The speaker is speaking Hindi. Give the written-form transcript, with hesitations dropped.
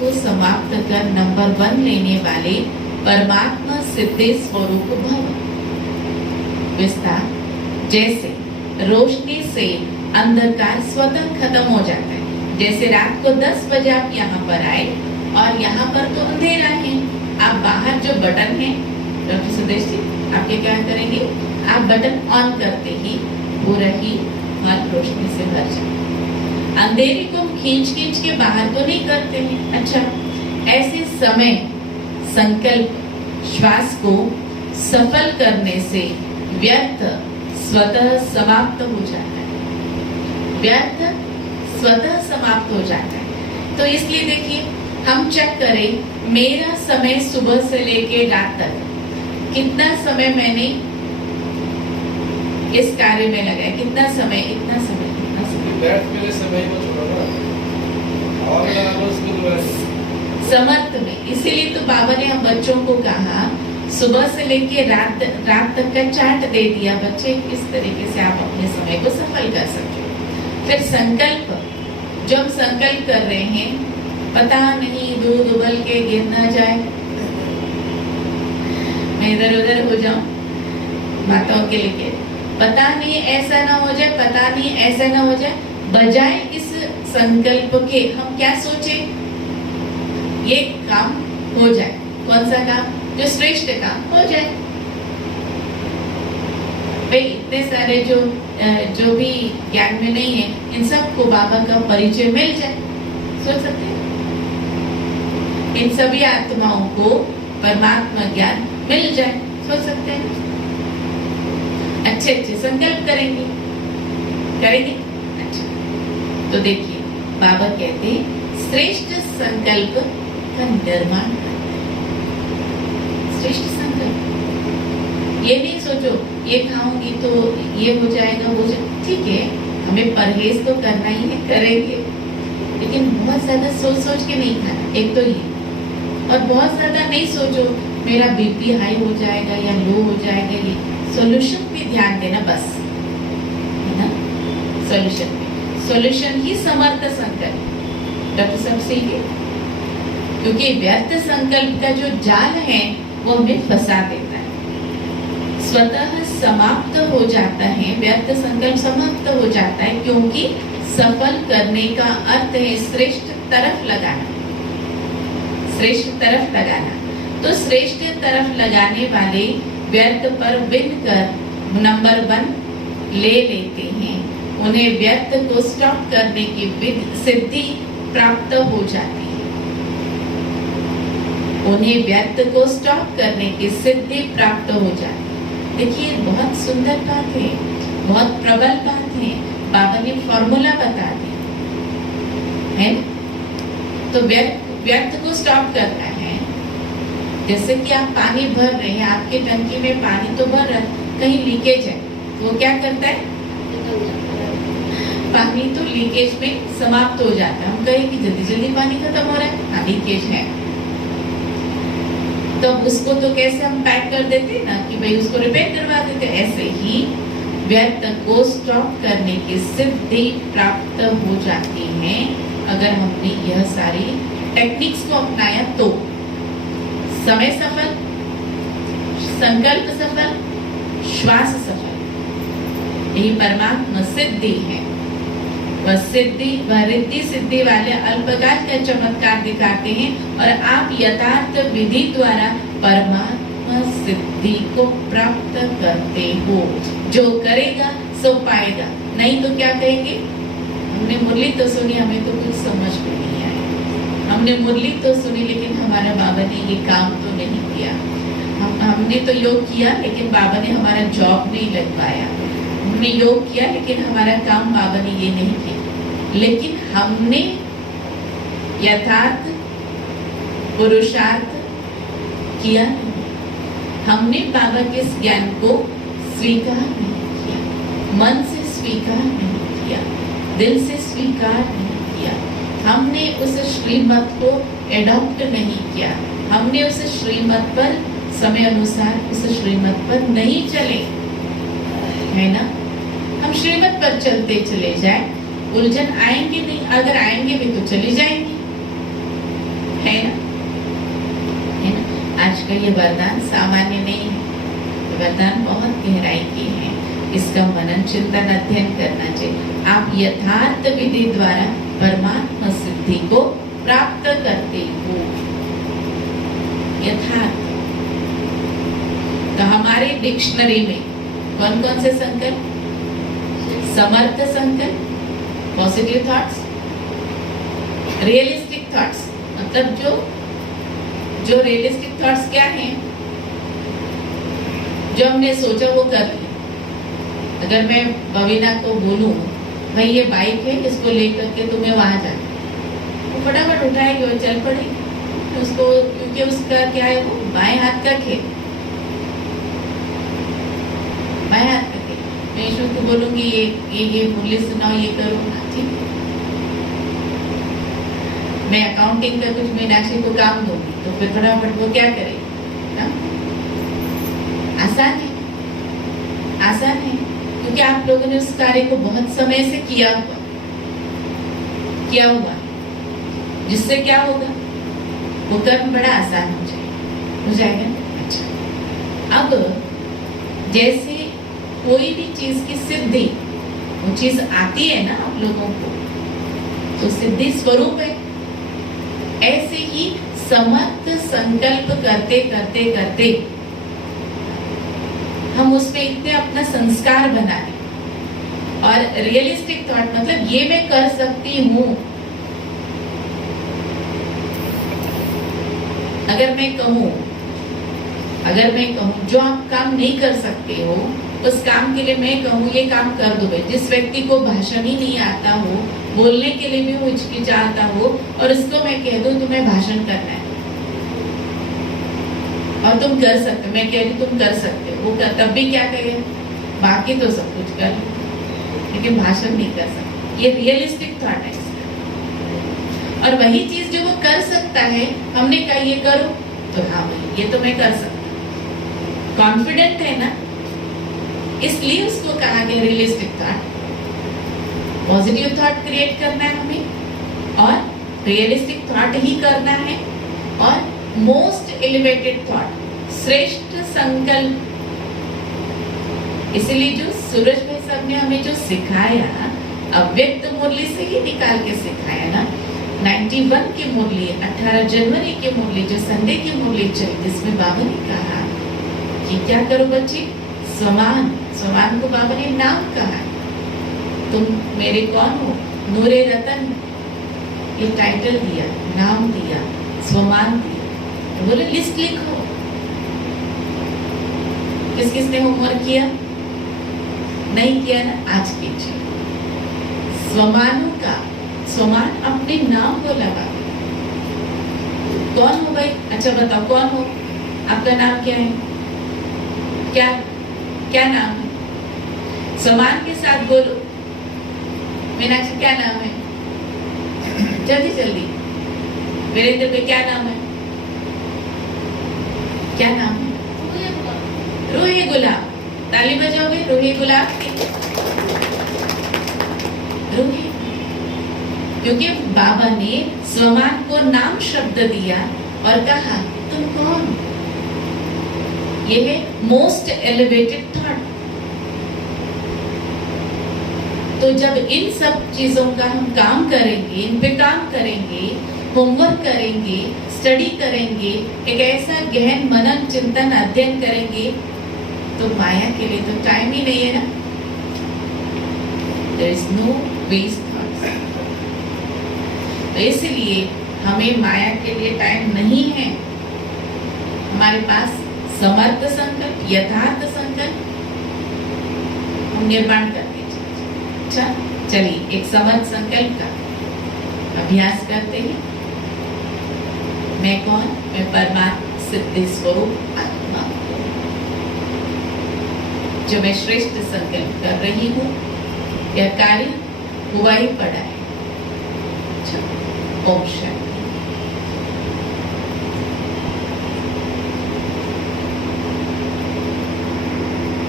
को समाप्त कर नंबर 1 लेने वाले परमात्मा सिद्धि स्वरूप भव। विस्तार, जैसे रोशनी से अंधकार स्वतः खत्म हो जाता है। जैसे रात को 10 बजे आप यहाँ पर आए और यहाँ पर तो अंधेरा है, आप बाहर जो बटन है, डॉक्टर सुदेश जी आपके क्या करेंगे, आप बटन ऑन करते ही पूरा ही हॉल रोशनी से भर जाए। अंधेरे को खींच के बाहर तो नहीं करते हैं। अच्छा, ऐसे समय संकल्प श्वास को सफल करने से व्यर्थ स्वतः समाप्त हो जाता है। व्यर्थ स्वतः समाप्त हो जाता है। तो इसलिए देखिए, हम चेक करें, मेरा समय सुबह से लेके रात तक कितना समय मैंने इस कार्य में लगाया, कितना समय, इतना समय, इतना समय। मेरे समय को छोड़ो ना, और समर्थ में। इसीलिए तो बाबा ने हम बच्चों को कहा, सुबह से लेके रात तक का चार्ट दे दिया, बच्चे किस तरीके से आप अपने समय को सफल कर सकते हो। फिर संकल्प, जो हम संकल्प कर रहे हैं, पता नहीं दूध उबल के गिर ना जाए, मैं इधर उधर हो जाऊं बातों के लिए, पता नहीं ऐसा ना हो जाए, पता नहीं ऐसा ना हो जाए। बजाय इस संकल्प के हम क्या सोचे, ये काम हो जाए। कौन सा काम? जो श्रेष्ठ काम हो जाए। भाई इतने सारे जो भी ज्ञान में नहीं है, इन सबको बाबा का परिचय मिल जाए, सोच सकते हैं। इन सभी आत्माओं को परमात्मा ज्ञान मिल जाए, सोच सकते हैं। अच्छे संकल्प करेंगे। अच्छा, तो देखिए बाबा कहते हैं श्रेष्ठ संकल्प का निर्माण करते हैं। श्रेष्ठ संकल्प, ये नहीं सोचो ये खाऊंगी तो ये हो जाएगा, वो ठीक है, हमें परहेज तो करना ही है, करेंगे, लेकिन बहुत ज्यादा सोच के नहीं खाना। एक तो ये, और बहुत ज्यादा नहीं सोचो मेरा बीपी हाई हो जाएगा या लो हो जाएगा। ये सॉल्यूशन पे ध्यान देना बस, है ना। सॉल्यूशन ही समर्थ संकल्प। डॉक्टर साहब सीखे, क्योंकि व्यर्थ संकल्प का जो जाल है वो हमें फंसा देता है। स्वतः समाप्त हो जाता है, व्यर्थ संकल्प समाप्त हो जाता है, क्योंकि सफल करने का अर्थ है श्रेष्ठ तरफ लगाना। श्रेष्ठ तरफ लगाना, तो श्रेष्ठ तरफ लगाने वाले व्यर्थ पर विन कर नंबर 1 ले लेते हैं। उन्हें व्यर्थ को स्टॉप करने की सिद्धि प्राप्त हो जाती है। उन्हें व्यर्थ को स्टॉप करने की सिद्धि प्राप्त हो जाती है। देखिए बहुत सुंदर बात है, बहुत प्रबल बात है। बाबा ने फॉर्मूला बता दिया है। तो व्यर्थ को स्टॉप करना है। जैसे कि आप पानी भर रहे हैं, आपके टंकी में पानी तो भर रहा है, कहीं लीकेज है, तो वो क्या करता है, पानी तो लीकेज में समाप्त हो जाता है। हम कहें कि जल्दी जल्दी पानी खत्म हो रहा है, हाँ लीकेज है, तो उसको तो कैसे हम पैक कर देते हैं ना कि भाई उसको रिपेयर करवा देते। ऐसे ही व्यर्थ को स्टॉप करने की सिद्धि प्राप्त हो जाती है अगर हमने यह सारी टेक्निक्स को अपनाया तो। समय सफल, संकल्प सफल, श्वास सफल, यही परमात्मा सिद्धि है। वह सिद्धि, वह रिद्धि सिद्धि वाले अल्पकाल का चमत्कार दिखाते हैं और आप यथार्थ विधि द्वारा परमात्मा सिद्धि को प्राप्त करते हो। जो करेगा सो पाएगा, नहीं तो क्या कहेंगे, हमने मुरली तो सुनी, हमें तो कुछ समझ में नहीं आया। हमने मुरली तो सुनी लेकिन हमारा बाबा ने ये काम तो नहीं किया। हमने तो योग किया लेकिन बाबा ने हमारा जॉब नहीं लग पाया। हमने योग किया लेकिन हमारा काम बाबा ने ये नहीं किया। लेकिन हमने यथार्थ पुरुषार्थ किया नहीं। हमने बाबा के इस ज्ञान को स्वीकार नहीं किया, मन से स्वीकार नहीं किया, दिल से स्वीकार नहीं किया। हमने उस श्रीमत को एडॉप्ट नहीं किया। हमने उस श्रीमत पर समय अनुसार उस श्रीमत पर नहीं चले, है ना। हम श्रीमत पर चलते चले जाए, उलझन आएंगे नहीं, अगर आएंगे भी तो चली जाएंगी, है ना? है ना? आज का ये वरदान सामान्य नहीं है, वरदान बहुत गहराई की है। इसका मनन चिंतन अध्ययन करना चाहिए। आप यथार्थ विधि द्वारा परमात्मा सिद्धि को प्राप्त करते हो। यथार्थ। तो हमारे डिक्शनरी में कौन कौन से संकल्प? समर्थ संकल्प, पॉजिटिव थॉट्स, रियलिस्टिक थॉट्स, मतलब जो रियलिस्टिक थॉट्स क्या हैं? जो हमने सोचा वो कर लिया। अगर मैं बवीना को बोलूं भाई ये बाइक है, इसको लेकर के तुम्हें वहां जाना, वो फटाफट उठाएगी और चल पड़ेगी उसको, क्योंकि उसका क्या है, वो बाएं हाथ का खेल, बाएं हाथ का खेल। मैं ईश्वर को बोलूंगी ये मुरली सुनाओ, ये करो, ठीक है। मैं अकाउंटिंग का कुछ मीनाक्षी को काम दूंगी तो फिर फटाफट वो क्या करेगी ना? आसान है, आसान है, क्योंकि आप लोगों ने उस कार्य को बहुत समय से किया हुआ, जिससे क्या होगा, वो कर्म बड़ा आसान हो जाएगा। अच्छा, अब जैसे कोई भी चीज की सिद्धि, वो चीज आती है ना आप लोगों को, तो सिद्धि स्वरूप है। ऐसे ही समर्थ संकल्प करते करते करते हम उसमें इतने अपना संस्कार बना लें। और रियलिस्टिक थॉट मतलब ये मैं कर सकती हूँ। अगर मैं कहूँ जो आप काम नहीं कर सकते हो, उस काम के लिए मैं कहूँ ये काम कर दो भाई। जिस व्यक्ति को भाषण ही नहीं आता हो, बोलने के लिए भी वो हिचकिचाता हो, और उसको मैं कह दूं तुम्हें भाषण करना है और तुम कर सकते हो, मैं कह रही तुम कर सकते हो, वो तब भी क्या कहे, बाकी तो सब कुछ कर, लेकिन भाषण नहीं कर सकते। ये रियलिस्टिक थॉट है इसका। और वही चीज जो वो कर सकता है, हमने कहा ये करो, तो हाँ भाई ये तो मैं कर सकता, कॉन्फिडेंट है ना, इसलिए उसको कहा गया realistic thought. Positive thought create करना है हमें, और रियलिस्टिक थॉट ही करना है, और मोस्ट एलिवेटेड थॉट, श्रेष्ठ संकल्प। इसलिए जो सूरज भाई साहब ने हमें जो सिखाया, अव्यक्त मुरली से ही निकाल के सिखाया ना। 91 की मुरली, 18 जनवरी की मुरली, जो संडे की मुरली चली, जिसमें बाबा ने कहा कि क्या करो बच्चे, स्वमान को बाबा ने नाम कहा, तुम मेरे कौन हो, नूरे रतन, ये टाइटल दिया, नाम दिया, स्वमान दिया। तो बोले लिस्ट लिखो। किस किसने होमवर्क किया? नहीं किया ना, आज कीजिए। स्वमानों का, स्वमान अपने नाम को लगा। कौन हो भाई? अच्छा बताओ कौन हो, आपका नाम क्या है? क्या नाम है? स्वमान के साथ बोलो। मीनाक्षी क्या नाम है? जल्दी जल्दी। वीरेंद्र भाई क्या नाम है? क्या नाम है? रूही गुलाब। ताली बजाओगे रूही गुलाब की? रूही, क्योंकि बाबा ने स्वमान को नाम शब्द दिया और कहा तुम कौन? ये है मोस्ट एलिवेटेड थॉट। तो जब इन सब चीजों का हम काम करेंगे, इन पे काम करेंगे, होमवर्क करेंगे, स्टडी करेंगे, एक ऐसा गहन मनन चिंतन अध्ययन करेंगे, तो माया के लिए तो टाइम ही नहीं है ना। There is no waste thoughts. तो इसलिए हमें माया के लिए टाइम नहीं है। हमारे पास समर्थ संकल्प, यथार्थ संकल्प हम निर्माण करते हैं। अच्छा चलिए एक समर्थ संकल्प का अभ्यास करते हैं। मैं कौन? मैं परमात्मा सिद्धि स्वरूप आत्मा, जो मैं श्रेष्ठ संकल्प कर रही हूँ, यह कार्य हुआ ही पड़ा है। अच्छा, ओम शांति।